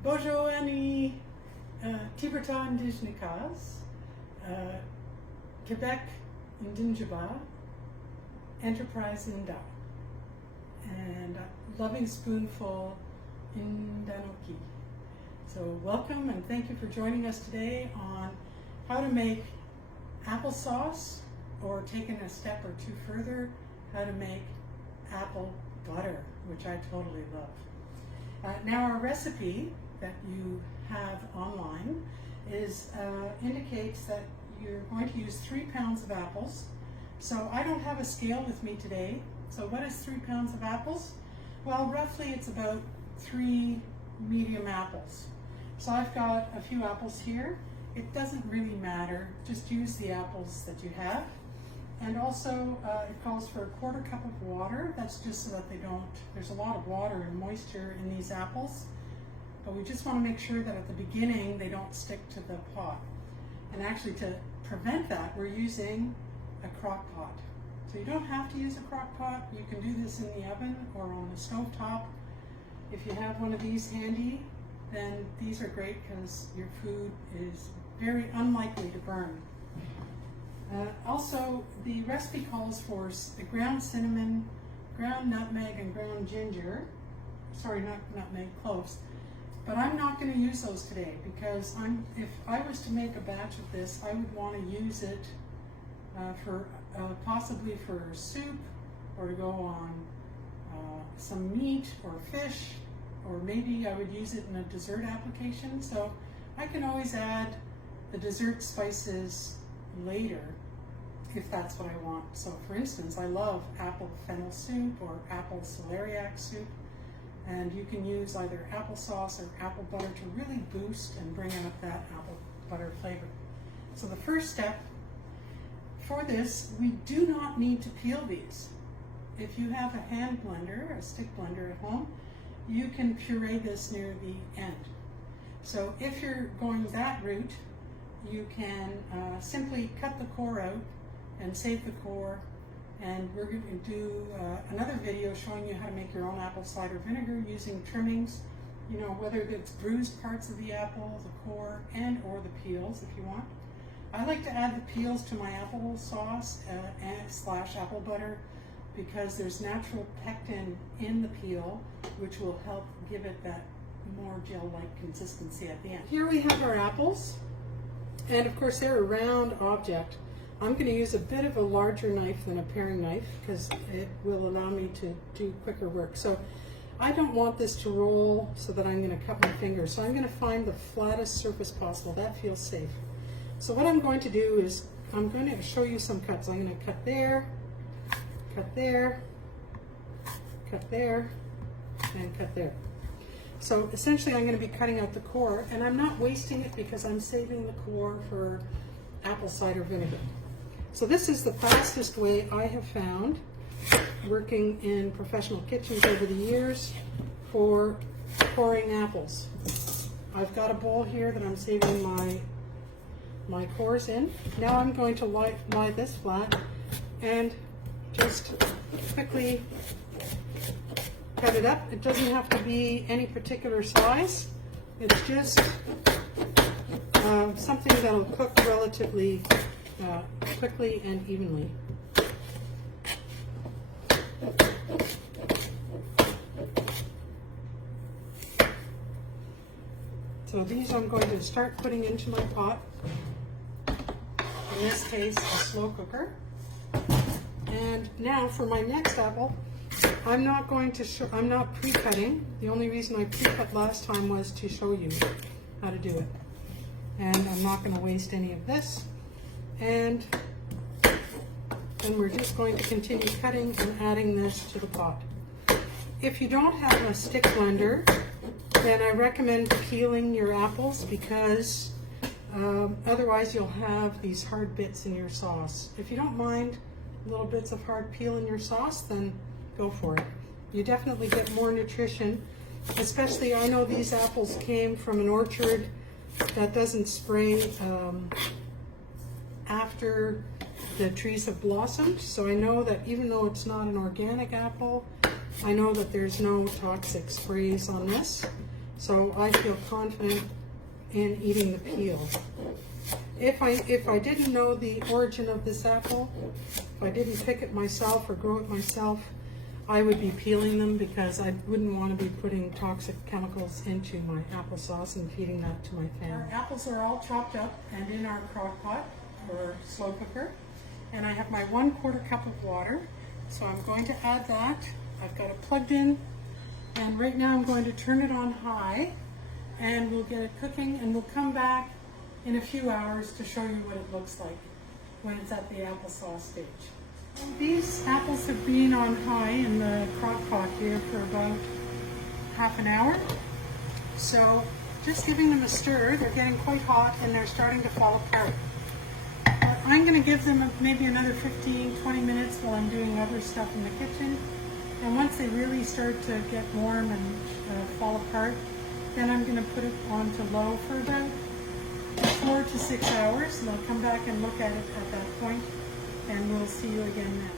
Bonjour Annie, Tiberta Indijnikas, Quebec Indinjaba, Enterprise Inda, and Loving Spoonful Indanoki. So welcome and thank you for joining us today on how to make applesauce, or taking a step or two further, how to make apple butter, which I totally love. Now our recipe that you have online indicates that you're going to use 3 pounds of apples. So I don't have a scale with me today. So what is 3 pounds of apples? Well, roughly it's about 3 medium apples. So I've got a few apples here. It doesn't really matter, just use the apples that you have. And also it calls for a 1/4 cup of water. That's just so that there's a lot of water and moisture in these apples. But we just want to make sure that at the beginning they don't stick to the pot. And actually, to prevent that, we're using a crock pot. So you don't have to use a crock pot. You can do this in the oven or on the stove top. If you have one of these handy, then these are great because your food is very unlikely to burn. Also, the recipe calls for ground cinnamon, ground nutmeg, and ground ginger. Sorry, not nutmeg, cloves. But I'm not going to use those today because if I was to make a batch of this, I would want to use it possibly for soup, or to go on some meat or fish, or maybe I would use it in a dessert application. So I can always add the dessert spices later if that's what I want. So for instance, I love apple fennel soup or apple celeriac soup, and you can use either applesauce or apple butter to really boost and bring out that apple butter flavor. So the first step for this, we do not need to peel these. If you have a hand blender, a stick blender at home, you can puree this near the end. So if you're going that route, you can simply cut the core out and save the core, and we're going to do another video showing you how to make your own apple cider vinegar using trimmings, whether it's bruised parts of the apple, the core, and or the peels if you want. I like to add the peels to my apple sauce / apple butter because there's natural pectin in the peel, which will help give it that more gel-like consistency at the end. Here we have our apples. And of course they're a round object. I'm going to use a bit of a larger knife than a paring knife because it will allow me to do quicker work. So I don't want this to roll so that I'm going to cut my fingers. So I'm going to find the flattest surface possible. That feels safe. So what I'm going to do is I'm going to show you some cuts. I'm going to cut there, cut there, cut there, and cut there. So essentially I'm going to be cutting out the core, and I'm not wasting it because I'm saving the core for apple cider vinegar. So this is the fastest way I have found, working in professional kitchens over the years, for coring apples. I've got a bowl here that I'm saving my cores in. Now I'm going to lie this flat and just quickly cut it up. It doesn't have to be any particular size. It's just something that'll cook relatively quickly and evenly. So these I'm going to start putting into my pot. In this case, a slow cooker. And now for my next apple, I'm not pre-cutting. The only reason I pre-cut last time was to show you how to do it. And I'm not going to waste any of this. And then we're just going to continue cutting and adding this to the pot. If you don't have a stick blender, then I recommend peeling your apples because otherwise you'll have these hard bits in your sauce. If you don't mind little bits of hard peel in your sauce, then go for it. You definitely get more nutrition, especially I know these apples came from an orchard that doesn't spray after the trees have blossomed. So I know that even though it's not an organic apple, I know that there's no toxic sprays on this. So I feel confident in eating the peel. If I didn't know the origin of this apple, if I didn't pick it myself or grow it myself, I would be peeling them because I wouldn't want to be putting toxic chemicals into my applesauce and feeding that to my family. Our apples are all chopped up and in our crock pot or slow cooker. And I have my 1/4 cup of water. So I'm going to add that. I've got it plugged in. And right now I'm going to turn it on high and we'll get it cooking and we'll come back in a few hours to show you what it looks like when it's at the applesauce stage. These apples have been on high in the crock pot here for about half an hour. So just giving them a stir, they're getting quite hot and they're starting to fall apart. But I'm going to give them maybe another 15-20 minutes while I'm doing other stuff in the kitchen. And once they really start to get warm and fall apart, then I'm going to put it on to low for about 4 to 6 hours, and I'll come back and look at it at that point, and we'll see you again then.